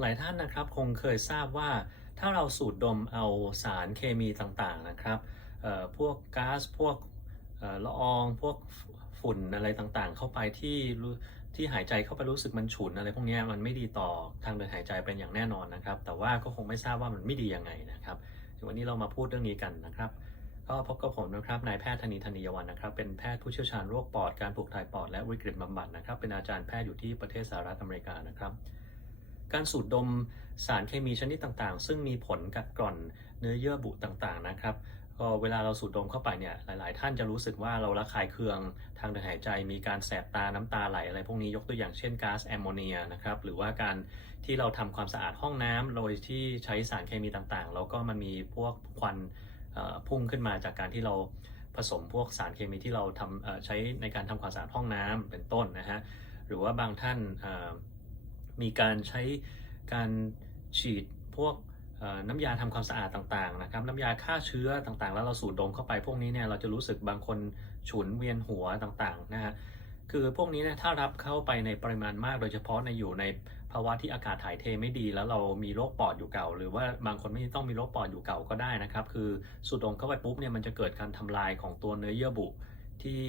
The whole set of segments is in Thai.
หลายท่านนะครับคงเคยทราบว่าถ้าเราสูดดมเอาสารเคมีต่างๆนะครับพวกก๊าซพวกละออง พวกฝุ่นอะไรต่างๆ เข้าไปที่ที่หายใจเข้าไปรู้สึกมันฉุนอะไรพวกนี้มันไม่ดีต่อทางเดินหายใจเป็นอย่างแน่นอนนะครับ แต่ว่าก็คงไม่ทราบว่ามันไม่ดียังไงนะครับววันนี้เรามาพูดเรื่องนี้กันนะครับ ก็พบกับผมนะครับนายแพทย์ธนีธนียวันนะครับ เป็นแพทย์ผู้เชี่ยวชาญโรคปอดการปลูกถ่ายปอดและวิกฤตบำบัดนะครับ เป็นอาจารย์แพทย์อยู่ที่ประเทศสหรัฐอเมริกานะครับ การสูดดมสารเคมีชนิดต่างๆ ซึ่งมีผลกัดกร่อนเนื้อเยื่อบุต่างๆนะครับก็เวลาเราสูดดมเข้าไปเนี่ยหลาย ๆ ท่านจะรู้สึกว่าเราระคายเคืองทางเดินหายใจ มีการแสบตาน้ำตาไหลอะไรพวกนี้ยกตัวอย่างเช่นก๊าซแอมโมเนียนะครับหรือว่าการที่เราทำความสะอาดห้องน้ำโดยที่ใช้สารเคมีต่างๆ แล้วก็มันมีพวกควันพุ่งขึ้นมาจากการที่เราผสมพวกสารเคมีที่เราทำใช้ในการทำความสะอาดห้องน้ำเป็นต้นนะฮะหรือว่าบางท่านอ มีการใช้การฉีดพวกน้ำยาทำความสะอาดต่างๆนะครับน้ำยาฆ่าเชื้อต่างๆ แล้วเราสูดดมเข้าไปพวกนี้เนี่ยเราจะรู้สึกบางคนฉุนเวียนหัวต่างๆนะฮะคือพวกนี้เนี่ยถ้ารับเข้าไปในปริมาณมากโดยเฉพาะในอยู่ในภาวะที่อากาศถ่ายเทไม่ดี แล้วเรามีโรคปอดอยู่เก่า หรือว่าบางคนไม่ต้องมีโรคปอดอยู่เก่าก็ได้นะครับคือสูดดมเข้าไปปุ๊บเนี่ยมันจะเกิดการทำลายของตัวเนื้อเยื่อบุที่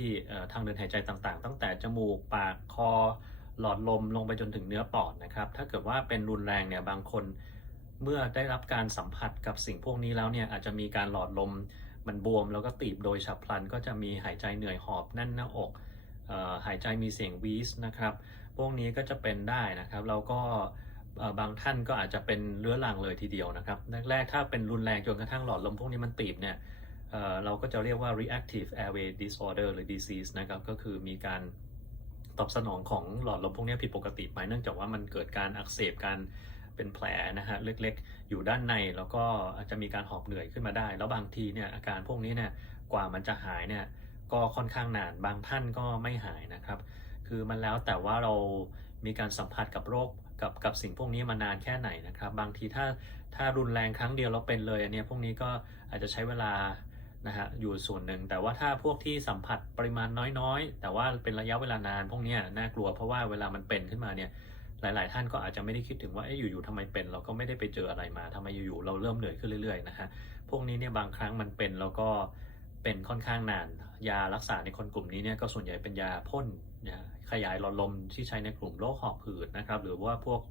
ทางเดินหายใจต่างๆ ตั้งแต่จมูกปากคอ หลอดลมลงไปจนถึงเนื้อปอดนะครับ ถ้าเกิดว่าเป็นรุนแรงเนี่ยบางคนเมื่อได้รับการสัมผัสกับสิ่งพวกนี้แล้วเนี่ยอาจจะมีการหลอดลมมันบวมแล้วก็ตีบโดยฉับพลัน ก็จะมีหายใจเหนื่อยหอบแน่นหน้าอกออหายใจมีเสียงวีสนะครับ พวกนี้ก็จะเป็นได้นะครับ แล้วก็บางท่านก็อาจจะเป็นเรื้อรังเลยทีเดียวนะครับ แรกๆ ถ้าเป็นรุนแรงจนกระทั่งหลอดลมพวกนี้มันตีบเนี่ยเเราก็จะเรียกว่า reactive airway disorder หรือ disease นะครับ ก็คือมีการ ตอบสนองของหลอดลมพวกนี้ผิดปกติไปเนื่องจากว่ามันเกิดการอักเสบการเป็นแผลนะฮะเล็กๆ อยู่ด้านในแล้วก็อาจจะมีการหอบเหนื่อยขึ้นมาได้ แล้วบางทีเนี่ยอาการพวกนี้เนี่ยกว่ามันจะหายเนี่ยก็ค่อนข้างนานบางท่านก็ไม่หายนะครับ คือมันแล้วแต่ว่าเรามีการสัมผัสกับโรคกับกับสิ่งพวกนี้มานานแค่ไหนนะครับ บางทีถ้าถ้ารุนแรงครั้งเดียวแล้วเป็นเลยอันเนี้ยพวกนี้ก็อาจจะใช้เวลา นะฮะอยู่ส่วนหนึ่ง แต่ว่าถ้าพวกที่สัมผัสปริมาณน้อยๆ แต่ว่าเป็นระยะเวลานาน พวกนี้น่ากลัวเพราะว่าเวลามันเป็นขึ้นมาเนี่ยหลาย ๆ ท่านก็อาจจะไม่ได้คิดถึงว่าเอ๊ะอยู่ ๆทำไมเป็น เราก็ไม่ได้ไปเจออะไรมาทำไมอยู่ ๆ เราเริ่มเหนื่อยขึ้นเรื่อย ๆ นะฮะ พวกนี้เนี่ยบางครั้งมันเป็นแล้วก็เป็นค่อนข้างนาน ยารักษาในคนกลุ่มนี้เนี่ยก็ส่วนใหญ่เป็นยาพ่นยาขยายหลอดลมที่ใช้ในกลุ่มโรคหอบหืดนะครับ หรือว่าพวก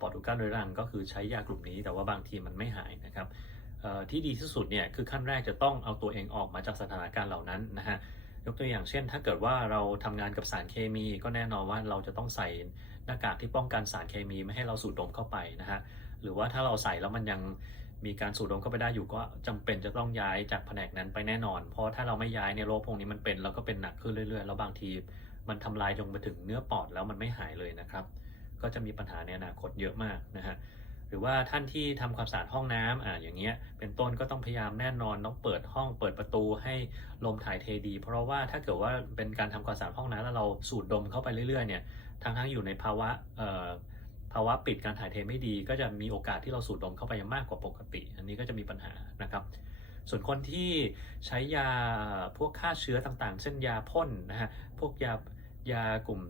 ปอดอุดกั้นเรื้อรังก็คือใช้ยากลุ่มนี้ แต่ว่าบางทีมันไม่หายนะครับ ที่ดีที่สุดเนี่ยคือขั้นแรกจะต้องเอาตัวเองออกมาจากสถานการณ์เหล่านั้นนะฮะยกตัวอย่างเช่น ถ้าเกิดว่าเราทำงานกับสารเคมี ก็แน่นอนว่าเราจะต้องใส่หน้ากากที่ป้องกันสารเคมีไม่ให้เราสูดดมเข้าไปนะฮะหรือว่าถ้าเราใส่แล้วมันยังมีการสูดดมเข้าไปได้อยู่ก็จำเป็นจะต้องย้ายจากแผนกนั้นไปแน่นอน เพราะถ้าเราไม่ย้ายในโรคพวกนี้มันเป็นแล้วก็เป็นหนักขึ้นเรื่อยๆ แล้วบางที มันทำลายจนไปถึงเนื้อปอดแล้วมันไม่หายเลยนะครับ ก็จะมีปัญหาในอนาคตเยอะมากนะฮะ หรือว่าท่านที่ทำความสะอาดห้องน้ำอ่าอย่างเงี้ยเป็นต้นก็ต้องพยายามแน่นอนต้องเปิดห้องเปิดประตูให้ลมถ่ายเทดี เพราะว่าถ้าเกิดว่าเป็นการทำความสะอาดห้องน้ำแล้วเราสูดดมเข้าไปเรื่อยๆเนี่ยทั้งทั้งๆอยู่ในภาวะเอ่อภาวะปิดการถ่ายเทไม่ดี ก็จะมีโอกาสที่เราสูดดมเข้าไปมากกว่าปกติ อันนี้ก็จะมีปัญหานะครับส่วนคนที่ใช้ยาพวกฆ่าเชื้อต่างๆ เช่นยาพ่นนะฮะ พวกยายากลุ่ม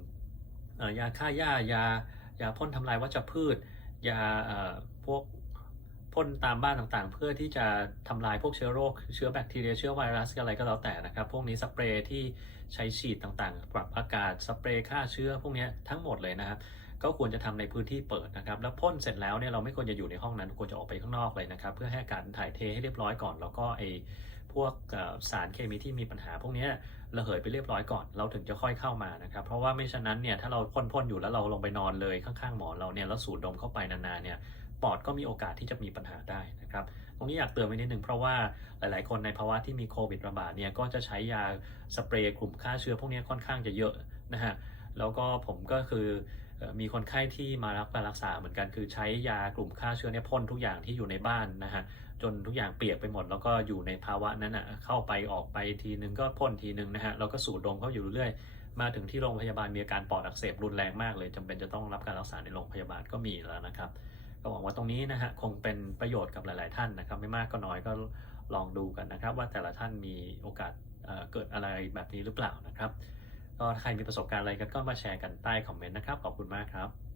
ยาฆ่าหญ้ายายาพ่นทำลายวัชพืช ยาเอ่อพวกพ่นตามบ้านต่างๆ เพื่อที่จะทำลายพวกเชื้อโรค เชื้อแบคทีเรียเชื้อไวรัสอะไรก็แล้วแต่นะครับ พวกนี้สเปรย์ที่ใช้ฉีดต่างๆ ปรับอากาศสเปรย์ฆ่าเชื้อพวกนี้ทั้งหมดเลยนะครับก็ควรจะทำในพื้นที่เปิดนะครับ แล้วพ่นเสร็จแล้วเนี่ยเราไม่ควรจะอยู่ในห้องนั้นควรจะออกไปข้างนอกเลยนะครับ เพื่อให้อากาศถ่ายเทให้เรียบร้อยก่อน แล้วก็ไอ พวกสารเคมีที่มีปัญหาพวกนี้ระเหยไปเรียบร้อยก่อน เราถึงจะค่อยเข้ามานะครับเพราะว่าไม่ฉะนั้นเนี่ยถ้าเราพ่นๆอยู่แล้วเราลงไปนอนเลยข้างๆหมอนเราเนี่ยแล้วสูดดมเข้าไปนานๆเนี่ยปอดก็มีโอกาสที่จะมีปัญหาได้นะครับตรงนี้อยากเตือนไว้นิดนึงเพราะว่าหลาย ๆ คนในภาวะที่มีโควิดระบาดเนี่ยก็จะใช้ยาสเปรย์กลุ่มฆ่าเชื้อพวกนี้ค่อนข้างจะเยอะนะฮะแล้วก็ผมก็คือ มีคนไข้ที่มารับการรักษาเหมือนกันคือใช้ยากลุ่มฆ่าเชื้อเนี่ยพ่นทุกอย่างที่อยู่ในบ้านนะฮะจนทุกอย่างเปียกไปหมด แล้วก็อยู่ในภาวะนั้นอะเข้าไปออกไปทีนึงก็พ่นทีนึงนะฮะแล้วก็สูดดมเข้าอยู่เรื่อยมาถึงที่โรงพยาบาลมีอาการปอดอักเสบรุนแรงมากเลยจำเป็นจะต้องรับการรักษาในโรงพยาบาลก็มีแล้วนะครับ ก็หวังว่าตรงนี้นะฮะคงเป็นประโยชน์กับหลาย ๆ ท่านนะครับ ไม่มากก็น้อยก็ลองดูกันนะครับ ว่าแต่ละท่านมีโอกาสเเกิดอะไรแบบนี้หรือเปล่านะครับ ก็ใครมีประสบการณ์อะไรกันก็มาแชร์กันใต้คอมเมนต์นะครับ ขอบคุณมากครับ